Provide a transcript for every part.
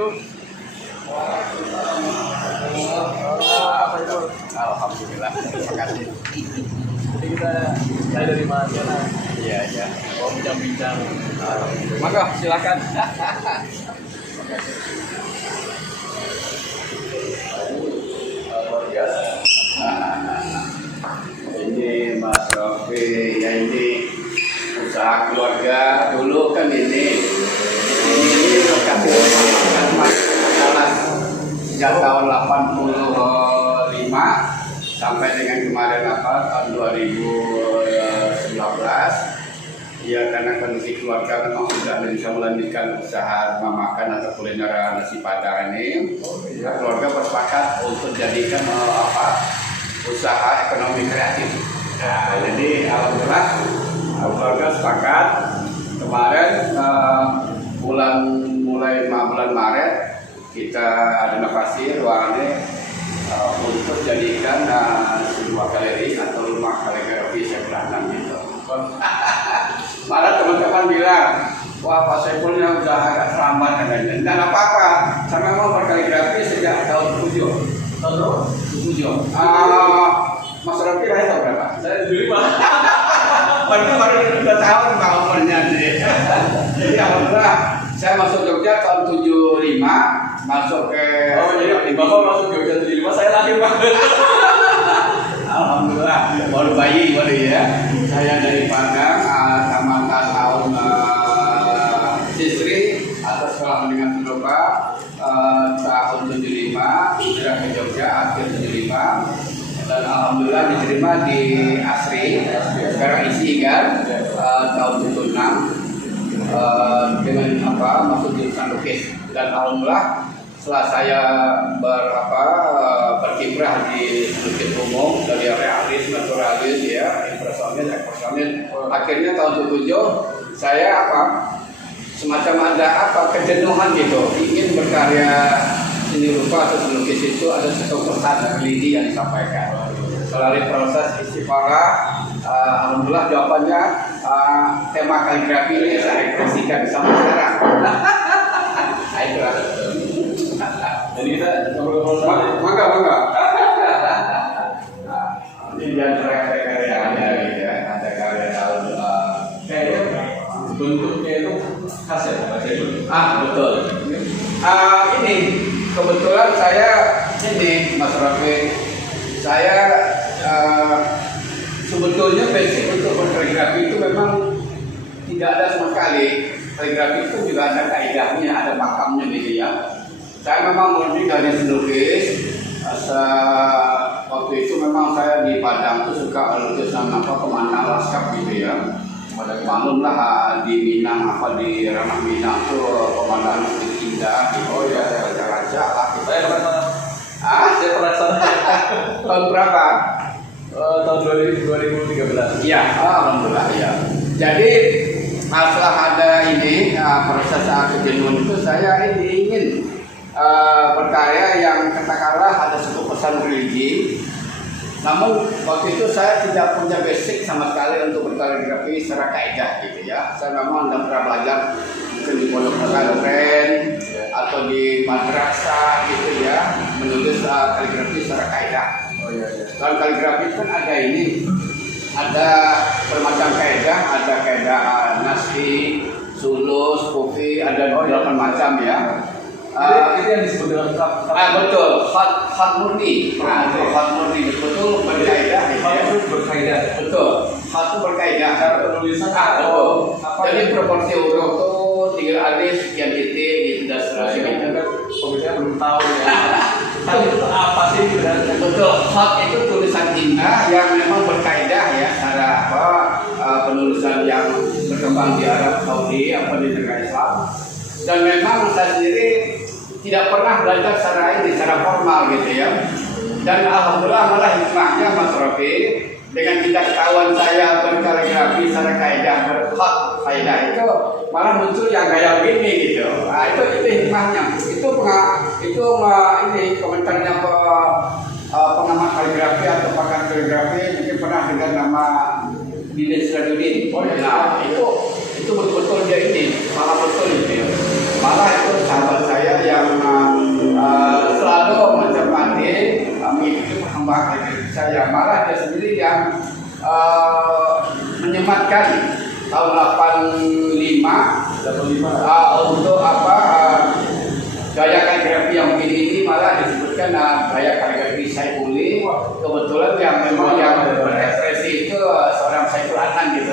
Assalamualaikum. Alhamdulillah, terima kasih. Jadi saya dari mana? Iya, iya. Mau bincang-bincang. Monggo, silakan. Luar biasa. Ini Mas Rofi, ya ini usaha keluarga dulu kan ini lokasi adalah sejak tahun 85 sampai dengan kemarin tahun 2019. Ya karena kondisi keluarga memang sudah bisa melanjutkan usaha rumah makan atau kuliner nasi padang ini. Nah, keluarga bersepakat untuk jadikan usaha ekonomi kreatif. Nah, jadi alhamdulillah keluarga sepakat kemarin mulai bulan Maret kita renovasi ruangannya untuk jadikan sebuah galeri atau rumah kaligrafi Sepulanan gitu. Malah teman-teman bilang, wah Pak Saifulnya udah agak terlambat katanya. Dan apa-apa, saya memang berkaligrafi sejak tahun 7. Tahun berapa? 7. Mas Rofi lahir tahun berapa? Saya 75. Baru 2 tahun Pak umurnya nih. Jadi alhamdulillah saya masuk Jogja tahun 75, masuk ke Bapak masuk Jogja 75, saya lahir Pak. alhamdulillah baru bayi ya. Saya dari Padang, tamat tahun sisri atau sekolah menengah Sudopa tahun 75, hijrah ke Jogja akhir 75. Dan alhamdulillah diterima di Asri, sekarang isi kan tahun 76 dengan masuk jurusan lukis. Dan alhamdulillah setelah saya berkiprah di lukis umum dari realis, naturalis ya, impresionis, ekspresionis, akhirnya tahun 77 saya semacam ada kejenuhan gitu, ingin berkarya seni rupa atau seni lukis itu ada satu pesan religi yang disampaikan. Melalui proses istikharah, alhamdulillah jawabannya tema kaligrafi ini saya ekspresikan sampai sekarang. Nah, itulah. Jadi kita ngobrol-ngobrol. Mangga. Ini dan karya-karyanya gitu ya, ada karya tahun Kayaknya bentuknya itu khas ya Pak Saiful. betul. Ini kebetulan saya Mas Rafi, saya sebetulnya basic untuk berkaligrafi itu memang tidak ada sama sekali. Kaligrafi itu juga ada kaidahnya, ada makamnya gitu ya. Saya memang murni dari lukis. Waktu itu memang saya di Padang tuh suka lukisan pemandangan lanskap gitu ya. Maklumlah di Minang di ranah Minang tuh pemandangan indah gitu. Oh ya, raja-raja lah. Saya pernah sana. Tahun berapa? Tahun 2013. Iya, alhamdulillah ya. Jadi masalah ada ini proses kejenuhan itu saya ingin berkarya yang katakanlah ada satu pesan religi. Namun waktu itu saya tidak punya basic sama sekali untuk berkaligrafi secara kaidah gitu ya. Saya memang tidak pernah belajar mungkin di pondok pesantren atau di madrasah gitu ya, menulis kaligrafi secara kaidah. Oh iya. Dalam kaligrafi kan ada ini, ada bermacam kaidah, ada kaidah nasi, sulus, kufi, ada 8 macam ya. Itu yang disebut dengan Betul, khat murni. Khat murni betul berkaidah. Khat itu berkaidah. Betul, khat itu berkaidah. Cara penulisan betul. apa? Jadi proporsi huruf tuh 3 alif sekian titik gitu dan seterusnya. Pemirsa belum tahu ya. Khat itu apa sih sebenarnya? Betul, khat itu tulisan indah yang memang berkaidah ya, cara penulisan yang berkembang di Arab Saudi di negara Islam. Dan memang saya sendiri tidak pernah belajar secara formal gitu ya. Dan alhamdulillah malah hikmahnya Mas Rofi, dengan ketahuan saya berkaligrafi secara kaidah, berkhat kaidah itu malah muncul yang gaya begini gitu. Nah, itu hikmahnya. Itu ini komentarnya pengamat kaligrafi atau pakar kaligrafi mungkin pernah dengar nama Billy Sirajuddin. Nah, itu betul-betul dia ini malah betul gitu ya. Malah itu sahabat saya yang hamba saya, malah dia sendiri yang menyematkan tahun 85 untuk apa gaya kaligrafi yang begini ini, malah disebutkan gaya kaligrafi Saifuli. Kebetulan yang memang yang berekspresi itu seorang Saiful Adnan gitu.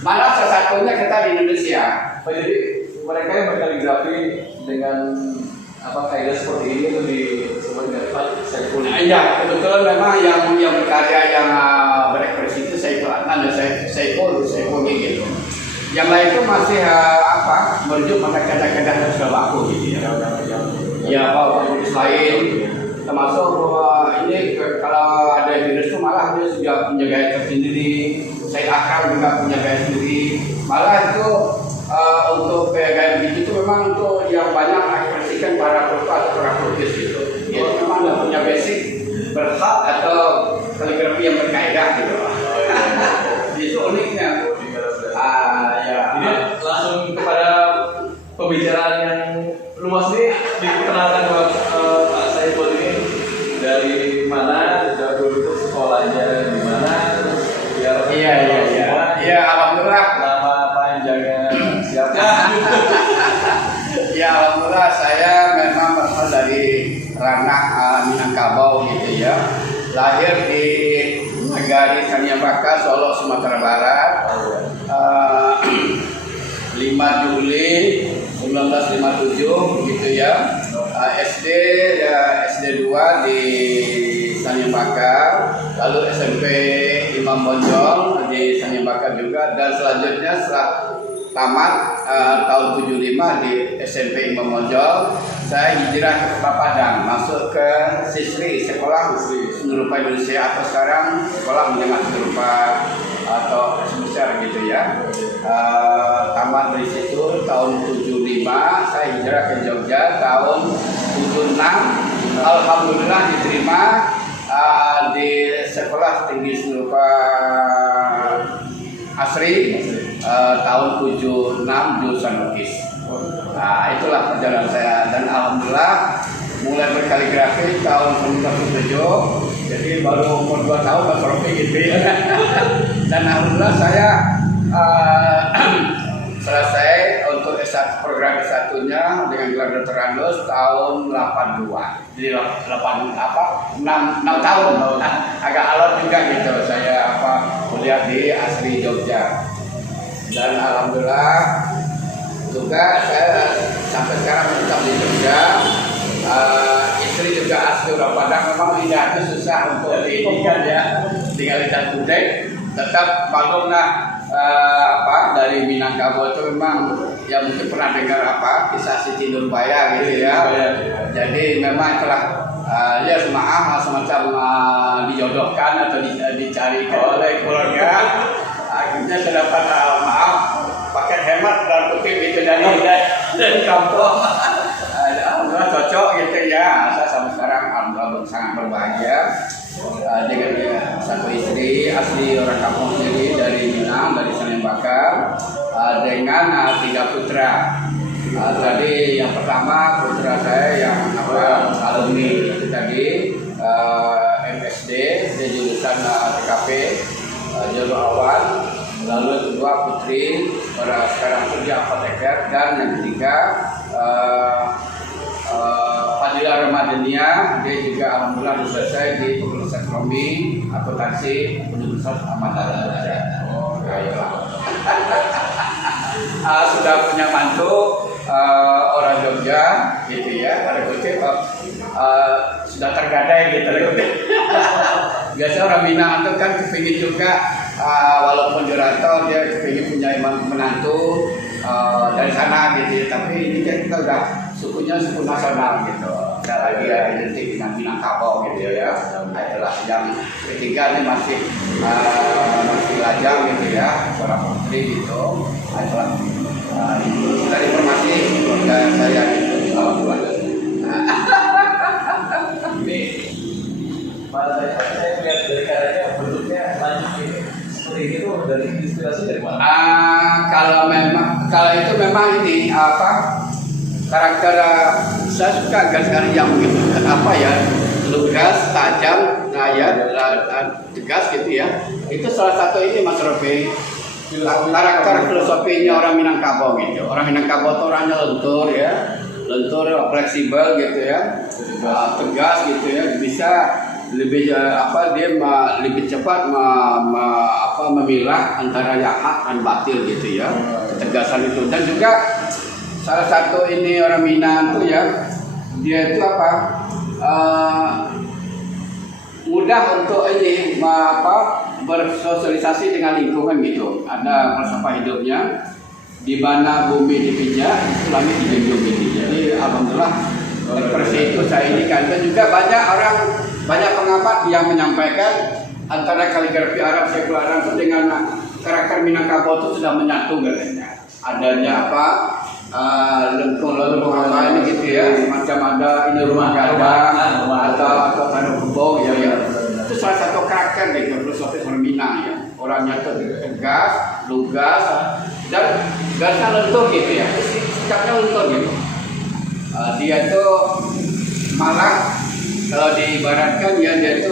Malah salah satunya kita di Indonesia. Oh, jadi mereka yang berkaligrafi dengan kaidah seperti ini itu disebut dengan Saiful. Iya, kebetulan memang yang berkarya yang berekspresi itu Saiful Adnan dan Saiful gitu. Yang lain itu masih merujuk pada kata-kata yang sudah baku gitu ya. Ya, penulis lain termasuk ini kalau ada virus itu malah dia sudah punya gaya tersendiri. Said Akram juga punya gaya sendiri. Malah itu untuk gaya begitu itu memang untuk yang banyak mengekspresikan para pelaku atau para pelukis gitu. Itu memang dia punya basic berhak atau kaligrafi yang berkaidah gitu. Itu uniknya. Ya. Ini langsung kepada pembicaraan yang luas nih, dikenalkan Pak Saiful ini dari mana, dulu itu sekolahnya di mana, terus biar Iya, alhamdulillah. Nama panjangnya siapa? Ya, alhamdulillah saya memang berasal dari ranah Minangkabau gitu ya. Lahir di Negari Saniambaka, Solo, Sumatera Barat. 5 Juli 1957 gitu ya. SD 2 di Saniambaka, lalu SMP Imam Bonjol di Saniambaka juga, dan selanjutnya setelah tamat tahun 75 di SMP Imam Bonjol, saya hijrah ke Kota Padang, masuk ke Sisri, sekolah Serupa Indonesia, atau sekarang sekolah menengah Serupa atau sebesar gitu ya. Tamat dari situ tahun 75, saya hijrah ke Jogja tahun 76. Alhamdulillah diterima di sekolah tinggi Serupa Asri tahun 76 jurusan lukis. Nah, itulah perjalanan saya, dan alhamdulillah mulai berkaligrafi tahun 1997. Jadi baru umur 2 tahun berprofi gitu ya. Dan alhamdulillah saya selesai untuk program S1-nya dengan gelar doktorandus tahun 82. Jadi 6 tahun. Agak alot juga gitu saya kuliah di Asri Jogja. Dan alhamdulillah juga saya sampai sekarang tetap di Jogja. Istri juga asli orang Padang, memang lidahnya susah untuk diikat ya, tinggal lidah Kutek. Tetap maklumlah dari Minangkabau itu memang ya mungkin pernah dengar kisah Siti Nurbaya gitu ya. Jadi memang itulah dia semacam dijodohkan atau dicari oleh keluarga. Akhirnya saya dapat paket hemat dan kutip itu dari kampung. Alhamdulillah cocok gitu ya. Saya sampai sekarang alhamdulillah sangat berbahagia dengan satu istri asli orang kampung sendiri dari Minang, dari Saniambaka, dengan 3 putra. Tadi yang pertama putra saya yang alumni itu tadi MSD di jurusan TKP jalur awal. Lalu yang kedua putri sekarang kerja apoteker, dan yang ketiga Fadila Ramadhania, dia juga alhamdulillah sudah selesai di Fakultas Ekonomi Akuntansi Universitas Ahmad Yani. Sudah punya mantu orang Jogja gitu ya, ada kutip sudah tergadai gitu. Biasa orang Minang itu kan kepingin juga walaupun di rantau dia kepingin punya menantu dari sana gitu, tapi ini kan kita udah sukunya suku nasional gitu, nggak lagi identik dengan Minangkabau gitu ya. Nah, itulah yang ketiga ini masih lajang gitu ya, seorang putri gitu. Nah, itulah dari informasi dan saya gitu. Alhamdulillah. Ini saya lihat dari karyanya bentuknya lanjut ini seperti ini tuh, dari inspirasi dari mana? Kalau itu memang ini karakter saya suka garis-garis yang begitu lugas, tajam, nah ya, tegas gitu ya. Itu salah satu ini Mas Rofi. Karakter filosofinya orang Minangkabau gitu. Orang Minangkabau itu orangnya lentur ya, lentur, fleksibel gitu ya, tegas gitu ya, bisa lebih lebih cepat memilah antara yang hak dan batil gitu ya, ketegasan itu. Dan juga salah satu ini orang Minang tuh ya, dia itu mudah untuk ini bersosialisasi dengan lingkungan gitu. Ada falsafah hidupnya, di mana bumi dipijak, itu langit dijunjung gitu. Jadi alhamdulillah ekspresi itu saya ini kan. Dan juga banyak pengamat yang menyampaikan antara kaligrafi Arab sekular Arab itu dengan karakter Minangkabau itu sudah menyatu katanya. Adanya lengkung apa ini gitu ya, semacam ada ini rumah gadang atau tanah kebau ya. Itu salah satu karakter gitu filosofis orang Minang ya. Orangnya tegas, lugas, dan gasnya lentur gitu ya. Sikapnya lentur gitu. Dia itu malah kalau diibaratkan ya, dia itu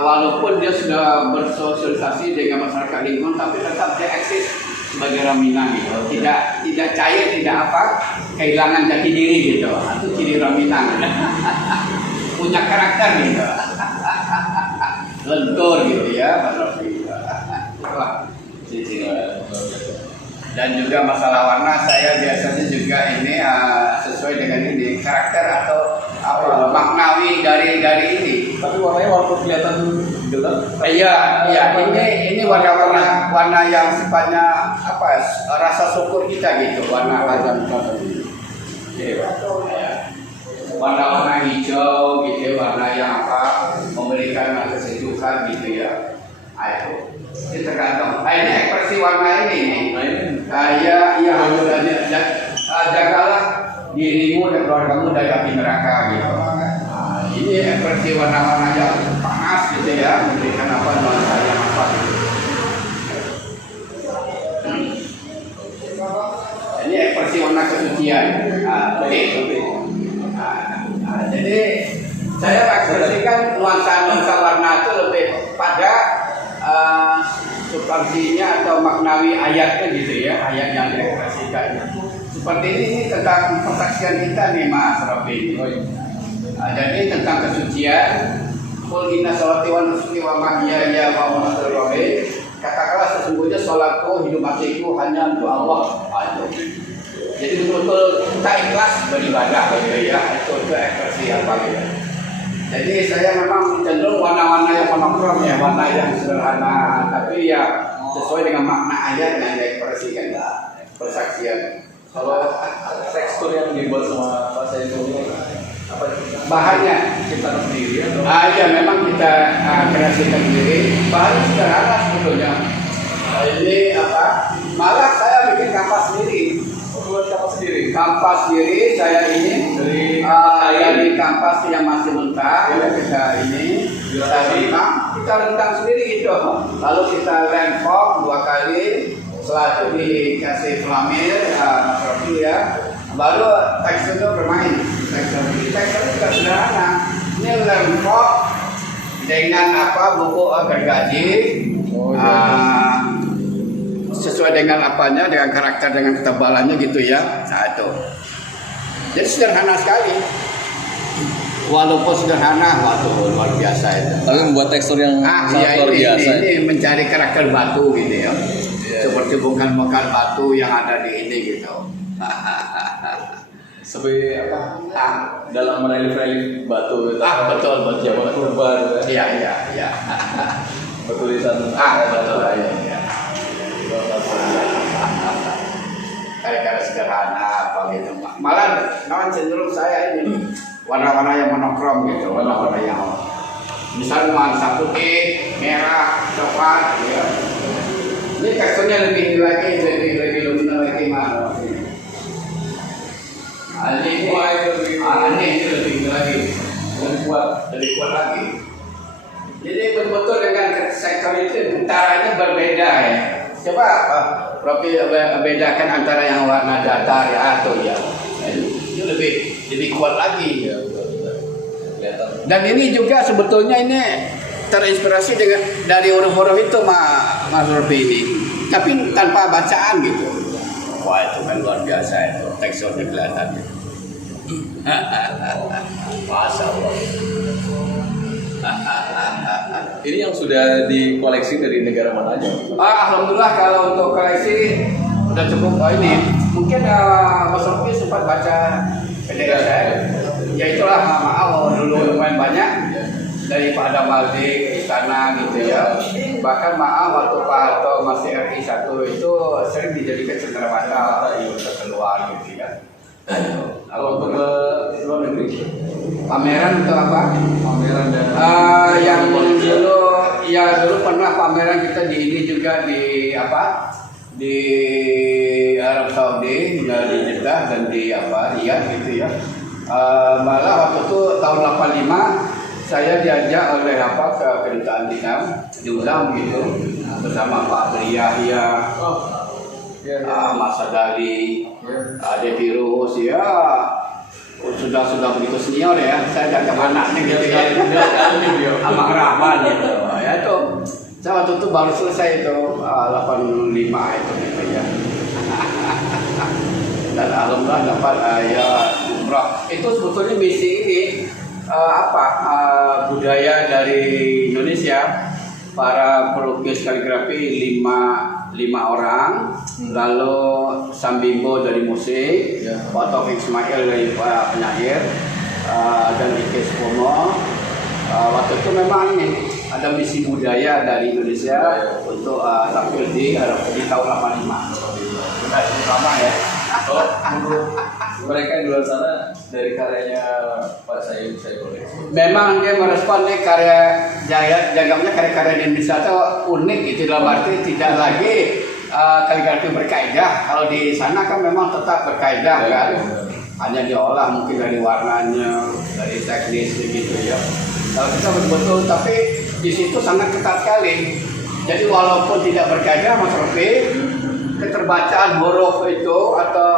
walaupun dia sudah bersosialisasi dengan masyarakat lingkungan, tapi tetap dia eksis sebagai orang Minang gitu. Tidak cair, tidak kehilangan jati diri gitu. Itu ciri orang Minang. Punya karakter gitu. Lentur gitu ya, Mas Rofi. Wah, ciri. Dan juga masalah warna, saya biasanya juga ini sesuai dengan ini karakter atau maknawi dari ini. Tapi warnanya walaupun kelihatan gelap. Iya, ini warna yang sifatnya rasa syukur kita gitu, warna azam tadi. Warna-warna hijau gitu, warna yang memberikan kesejukan gitu ya. Ayo, ini tergantung. Ini ekspresi warna ini. Jagalah dirimu dan keluargamu dari api neraka gitu. Ini ekspresi warna-warna yang panas gitu ya, memberikan nuansa yang gitu. Ini ekspresi warna kesucian. Jadi saya ekspresikan nuansa warna itu lebih pada substansinya atau maknawi ayatnya gitu ya, ayat yang diekspresikan. Seperti ini tentang persaksian kita nih Mas Rofi. Jadi tentang kesucian. Qul inna sholati wa nusuki wa mahyaya wa mamati lillahi. Katakanlah sesungguhnya sholatku, hidup matiku hanya untuk Allah. Jadi betul-betul kita ikhlas beribadah gitu ya. Itu ekspresi gitu. Jadi saya memang cenderung warna-warna yang monokrom ya, warna yang sederhana, tapi ya sesuai dengan makna ayat yang diekspresikan ya, persaksian. Kalau tekstur yang dibuat sama Pak Saiful ini apa? Bahannya ciptaan sendiri atau? Iya, memang kita kreasikan sendiri. Bahannya sederhana sebetulnya. Ini malah saya bikin kampas sendiri. Buat kampas sendiri? Kampas sendiri saya ini dari kampas yang masih mentah ya, kita rendam sendiri gitu. Lalu kita lempok 2 kali. Setelah itu dikasih flamir, Mas Rofi ya, baru teksturnya bermain. Teksturnya juga sederhana. Ini lempok dengan bubuk gergaji, sesuai dengan dengan karakter, dengan ketebalannya gitu ya. Nah itu. Jadi sederhana sekali. Walaupun sederhana, luar biasa itu. Tapi membuat tekstur yang sangat luar biasa. Ini mencari karakter batu gitu ya. Seperti bongkar-bongkar batu yang ada di ini gitu. Seperti dalam relief batu gitu. Betul. Zaman purba gitu. Iya. Bertulisan betul ya. Kayak sederhana gitu. Malah cenderung saya ini warna-warna yang monokrom gitu, warna-warna yang misalnya nuansa putih, merah, coklat gitu. Ini teksturnya lebih lumina lagi mah. Ini lebih lagi, lebih kuat lagi. Jadi betul-betul dengan sektor itu utaranya berbeda ya. Coba Rofi bedakan antara yang warna datar ya atau ya. Ini lebih kuat lagi ya. Dan ini juga sebetulnya ini terinspirasi dari huruf-huruf itu Mas Rofi ini. Tapi tanpa bacaan gitu. Wah itu kan luar biasa itu teksturnya kelihatan. Masya Allah. Ini yang sudah dikoleksi dari negara mana aja? Alhamdulillah kalau untuk koleksi udah cukup. Ini mungkin Mas Rofi sempat baca PDF saya. Ya itulah maaf dulu lumayan banyak dari Pak Adam Aldi ke istana gitu ya. Bahkan maaf waktu Pak Harto masih RI 1 itu sering dijadikan cenderamata untuk keluar gitu ya. Kalau untuk ke luar negeri, Pameran untuk apa? pameran dan Yang dulu pernah pameran kita di ini juga di apa? Di Arab Saudi, di Jeddah dan di Riyadh gitu ya. Malah waktu itu tahun 85 saya diajak oleh ke kedutaan diundang gitu bersama Pak Briyahya, Mas Sadali, Devi Rus ya. Sudah begitu senior ya, saya agak anaknya gitu ya, sama Rahman gitu. Ya itu, saya waktu itu baru selesai itu 85 itu gitu ya. Dan alhamdulillah dapat ya umrah. Itu sebetulnya misi ini budaya dari Indonesia, para pelukis kaligrafi lima orang, lalu Sam Bimbo dari musik, Pak Taufik Ismail dari penyair, dan Ike Supomo. Waktu itu memang ini ada misi budaya dari Indonesia untuk tampil di tahun 85. Sudah lama ya. Oh, menurut mereka di luar sana dari karyanya Pak saya koleksi. Memang dia merespon karya jagamnya karya-karya Indonesia itu unik gitu, dalam arti tidak lagi kaligrafi berkaidah. Kalau di sana kan memang tetap berkaidah kan, hanya diolah mungkin dari warnanya, dari teknis begitu ya. Kalau kita betul-betul, tapi di situ sangat ketat sekali. Jadi walaupun tidak berkaidah, Mas Rofi, keterbacaan huruf itu atau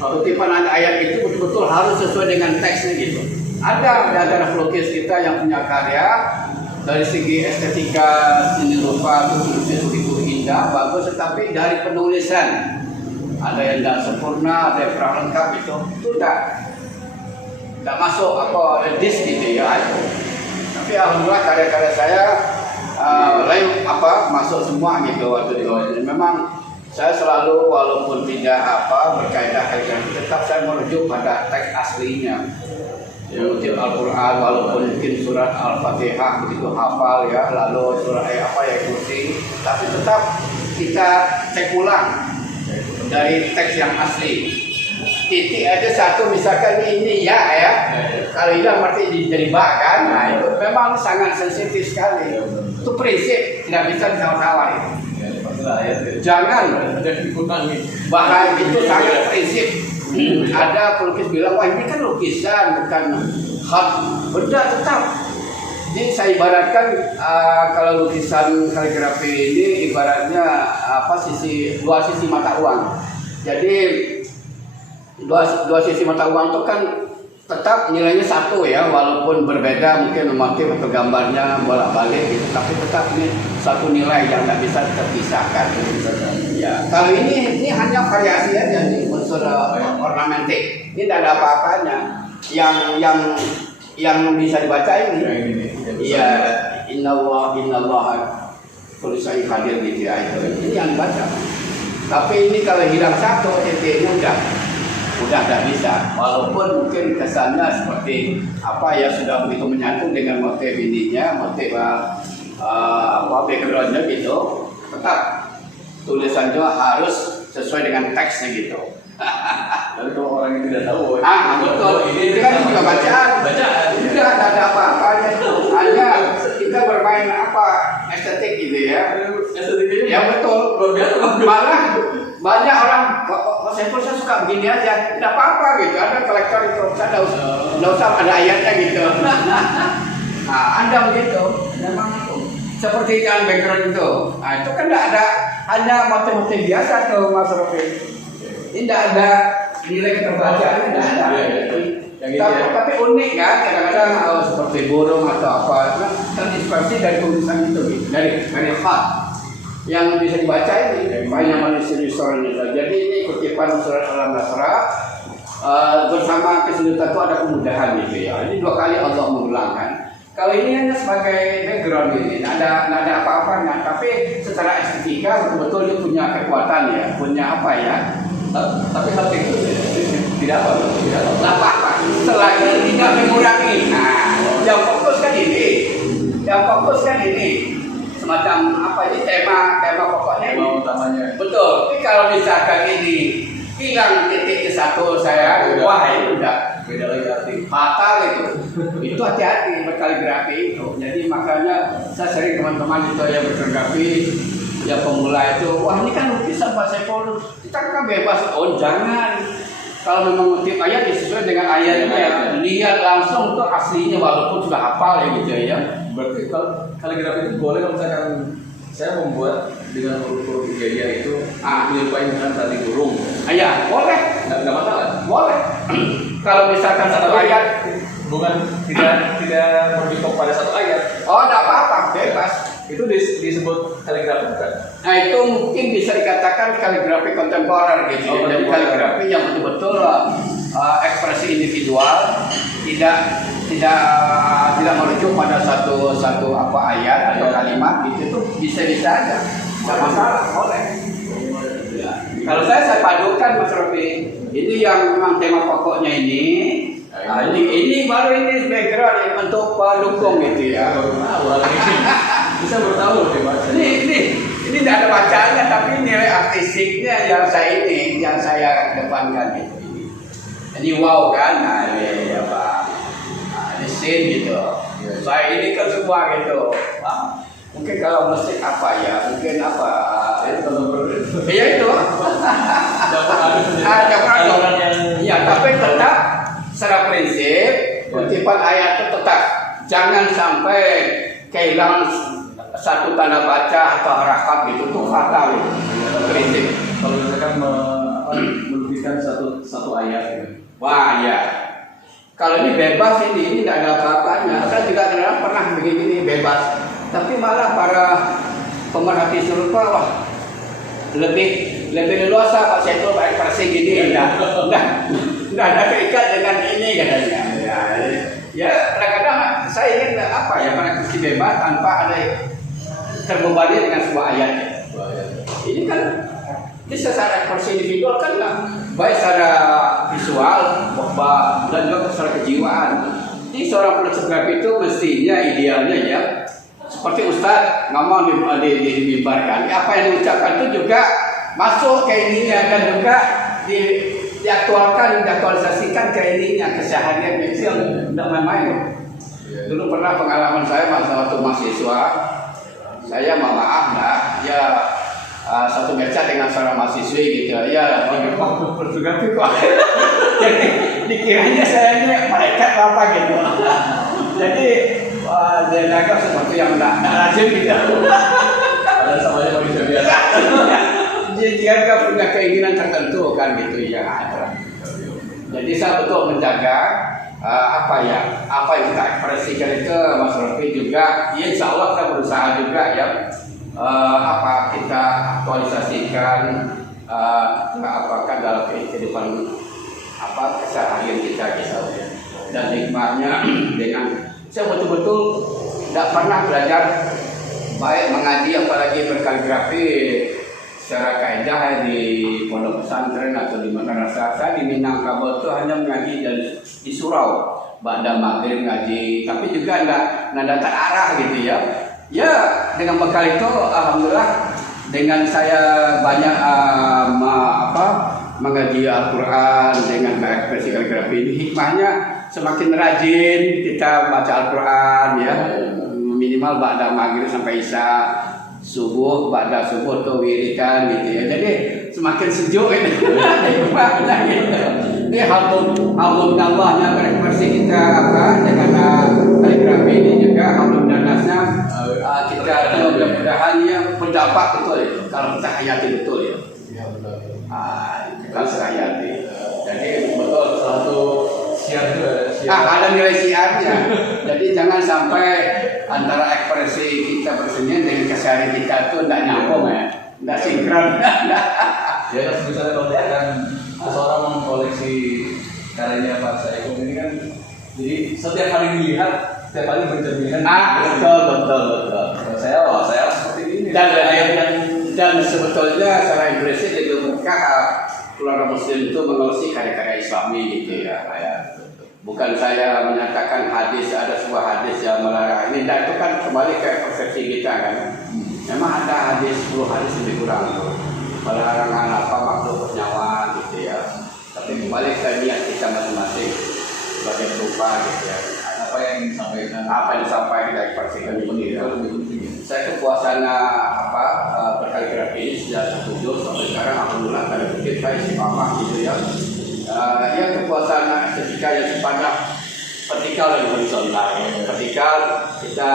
kutipan ayat itu betul-betul harus sesuai dengan teksnya gitu. Ada antara pelukis kita yang punya karya dari segi estetika, seni rupa, tulisnya begitu indah, bagus, tetapi dari penulisan ada yang tidak sempurna, ada yang kurang lengkap itu tidak masuk disk gitu ya. Tapi alhamdulillah karya-karya saya masuk semua gitu waktu itu. Memang saya selalu walaupun tidak berkaidah kaligrafi, tetap saya merujuk pada teks aslinya. Mungkin Al-Quran, walaupun mungkin surat Al-Fatihah begitu hafal ya, lalu surat kursi, tapi tetap kita cek ulang dari teks yang asli. Titik aja satu misalkan ini ya, kalau tidak berarti jadi ba kan. Nah itu memang sangat sensitif sekali. Itu prinsip, tidak bisa ditawar-tawar. Jangan bahkan itu sangat prinsip. Ada pelukis bilang, wah ini kan lukisan bukan hak. Benda tetap. Jadi saya ibaratkan kalau lukisan kaligrafi ini ibaratnya dua sisi mata uang. Jadi dua sisi mata uang itu kan tetap nilainya satu ya, walaupun berbeda mungkin motif atau gambarnya bolak-balik gitu, tapi tetap ini satu nilai yang tidak bisa terpisahkan. Ya, kalau ini hanya variasi aja nih, unsur ornamentik. Ini tidak ada apa-apanya. Yang bisa dibaca ini. Iya, Innallah kullu syai'in qadir gitu ya. Ini yang dibaca. Tapi ini kalau hilang satu titiknya udah tidak bisa, walaupun mungkin kesannya seperti sudah begitu menyatu dengan motif ininya, motif backgroundnya gitu, tetap tulisannya harus sesuai dengan teksnya gitu. Lalu kalau orang yang tidak tahu, betul, ini kan juga bacaan, ini tidak ada apa-apanya itu, hanya kita bermain estetik gitu ya. Estetiknya Ya betul, malah banyak orang saya suka begini aja, tidak apa-apa gitu. Ada kolektor itu, saya tidak usah ada ayatnya gitu. Nah, Anda begitu, memang itu seperti yang background itu. Nah, itu kan tidak ada, hanya motif-motif biasa tuh Mas Rofi. Ini tidak ada nilai keterbacaannya, tidak ada. Yang ini ya. Tapi unik kan, kadang-kadang seperti burung atau apa, nah, terinspirasi dari tulisan itu, gitu. dari khat yang bisa dibaca ini banyak manusia di surat ini. Jadi ini kutipan surat Al-Nasrah bersama kesulitan itu ada kemudahan gitu ya. Ini 2 kali Allah mengulangkan. Kalau ini hanya sebagai background ini, nggak ada apa-apanya, tapi secara estetika betul-betul dia punya kekuatan ya, punya apa ya. Tapi hati itu tidak apa-apa. Selagi tidak mengurangi. Nah, yang fokus kan ini, semacam apa ini tema pokoknya ini. Utamanya. Betul. Tapi kalau misalkan ini hilang titik ke satu saya, wah itu udah beda lagi arti. fatal itu. Itu hati-hati berkaligrafi itu. Jadi makanya saya sering teman-teman itu yang berkaligrafi, yang pemula itu, wah ini kan lukisan Pak Saiful, kita kan bebas. Oh jangan. Kalau memang motif ayat disesuaikan dengan ayatnya, lihat langsung tuh aslinya walaupun sudah hafal ya gitu ya. Berarti kalau kaligrafi itu boleh kalau misalkan saya membuat dengan huruf-huruf Hijaiyah itu menyerupai dengan tadi burung. Ya boleh, Nggak masalah. boleh. Kalau misalkan satu ayat, Bukan tidak berbentuk pada satu ayat. oh enggak apa-apa, bebas. Itu disebut kaligrafi bukan? Nah itu mungkin bisa dikatakan kaligrafi kontemporer gitu. Oh, Jadi kaligrafi yang betul-betul ekspresi individual, tidak merujuk pada satu apa ayat atau kalimat gitu, itu bisa aja, nggak masalah, boleh. Ya. Kalau saya padukan Mas Rofi, ini yang memang tema pokoknya ini. Ini baru ini background yang untuk pendukung gitu ya. Bisa bertahu deh Mas. Ini tidak ada bacaannya, tapi nilai artistiknya yang saya depankan gitu. Jadi wow kan, nah ini apa, di scene gitu. Saya ini kan semua gitu. Mungkin kalau musik apa ya, mungkin apa? Iya itu. Ya, tapi tetap secara prinsip kutipan ayat itu tetap jangan sampai kehilangan satu tanda baca atau harakat gitu, tuh fatal itu. Prinsip. Kalau misalkan melukiskan satu ayat ya. Wah ya. Kalau ini bebas ini tidak ada apa-apanya. Saya juga pernah begini bebas. Tapi malah para pemerhati serupa wah lebih leluasa Pak Saiful berekspresi gini enggak ada kaitan dengan ini katanya. Ya kadang-kadang saya ingin apa ya berekspresi bebas tanpa ada terbebani dengan sebuah ayat. Ini kan bisa secara ekspresi individual kan baik secara visual dan juga secara kejiwaan. Jadi seorang fotografi itu mestinya idealnya ya seperti Ustadz ngomong di mimbar, apa yang diucapkan itu juga masuk ke ininya dan juga diaktualisasikan ke ininya keseharian itu yang tidak main-main. Dulu pernah pengalaman saya waktu mahasiswa, saya maaf ya satu baca dengan seorang mahasiswi gitu ya fotografi kok. Jadi dikiranya saya ini malaikat apa gitu. Jadi dia agak seperti yang tidak lazim gitu. Ada samanya manusia biasa. Dia kan punya keinginan tertentu kan gitu ya. Jadi saya betul menjaga apa yang kita ekspresikan itu Mas Rofi juga. Ya insya Allah kita berusaha juga ya kita aktualisasikan kita apakan dalam kehidupan keseharian kita gitu. Dan hikmahnya dengan saya betul-betul tidak pernah belajar baik mengaji apalagi berkaligrafi secara kaidah di pondok pesantren atau di madrasah. Saya di Minangkabau itu hanya mengaji di surau, ba'da maghrib ngaji, tapi juga nggak terarah gitu ya. Ya dengan bekal itu alhamdulillah dengan saya banyak mengaji Al-Quran dengan berekspresi kaligrafi ini hikmahnya semakin rajin kita baca Al-Quran ya minimal ba'da maghrib sampai isya, subuh ba'da subuh tuh wirikan gitu ya. Jadi semakin sejuk ini hikmahnya gitu. Ini hablum nallahnya berekspresi kita dengan kaligrafi ini juga hablum nanasnya kita mudah-mudahan ya pendapat betul ya kalau kita hayati betul ya. Kita hayati. Jadi betul satu siar juga Jadi jangan sampai antara ekspresi kita berseni dengan keseharian kita itu tidak nyambung ya, tidak sinkron. Ya kan misalnya kalau misalkan seseorang mengkoleksi karyanya Pak Saiful ini kan, jadi setiap kali dilihat, setiap kali bercerminan. Betul. Saya seperti ini. Dan sebetulnya secara implisit itu mereka keluarga Muslim itu mengoleksi karya-karya Islami gitu ya. Bukan saya menyatakan hadis, ada sebuah hadis yang melarang ini, dan itu kan kembali ke persepsi kita kan. Memang ada hadis, 10 hadis lebih kurang tuh. Melarang apa makhluk bernyawa gitu ya. Tapi kembali ke niat kita masing-masing sebagai berupa gitu ya. Apa yang disampaikan? Apa yang disampaikan dari persepsi ini ya. Saya kepuasan berkali-kali ini sudah 7 sampai sekarang alhamdulillah tanda kutip saya istiqamah gitu ya. Ya kepuasan estetika yang sifatnya vertikal dan horizontal. Vertikal kita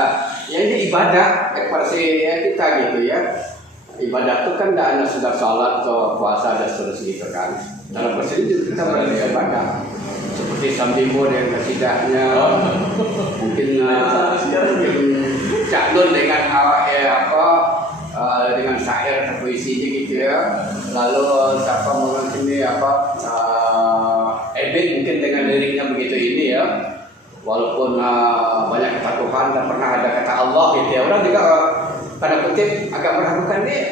ya ini ibadah ekspresi kita gitu ya. Ibadah itu kan tidak hanya sudah sholat atau puasa dan seterusnya gitu kan. Dalam proses itu kita berada ibadah. Seperti Sambimu dengan kasidahnya, mungkin Cak Nun dengan dengan syair atau puisinya gitu ya. Lalu siapa orang sini Ebit mungkin dengan liriknya begitu ini ya. Walaupun banyak kata Tuhan dan pernah ada kata Allah gitu ya. Orang juga tanda kutip agak meragukan dia.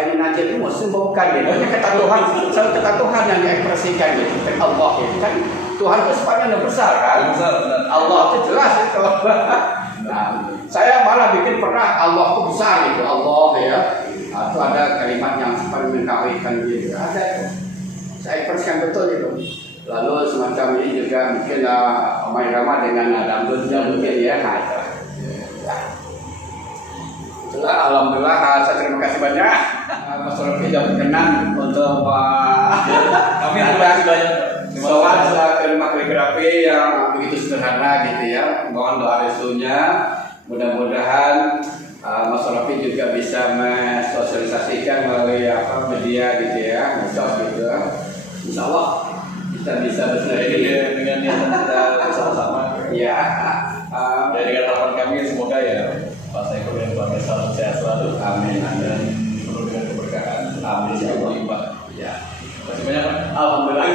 Ini Najib ini Muslim bukan gitu. Banyak kata Tuhan, selalu kata Tuhan yang diekspresikan gitu. Kan Allah gitu kan. Tuhan itu sifatnya yang besar kan. Allah itu jelas itu. Nah, saya malah bikin pernah Allah itu besar gitu. Allah ya. Itu ada kalimat yang sempat mengkawinkan gitu. Ada itu. Saya ekspresikan betul itu. Lalu semacam ini juga mungkin Omay Rama dengan dangdutnya mungkin ya. Nah, itu. Itulah alhamdulillah saya terima kasih banyak Mas Rofi sudah berkenan untuk Kami terima kasih banyak. soal ke rumah kaligrafi yang begitu sederhana gitu ya. Mohon doa restunya. Mudah-mudahan Mas Rofi juga bisa mensosialisasikan melalui media gitu ya, medsos gitu. Insya Allah kita bisa bersinergi dengan niatan kita bersama-sama. Ya. Dan dengan harapan kami semoga ya Pak Saiful dan keluarga selalu sehat selalu. Amin. Dan penuh dengan keberkahan. Amin. Ya Allah. Ya. Terima kasih banyak Pak. Alhamdulillah.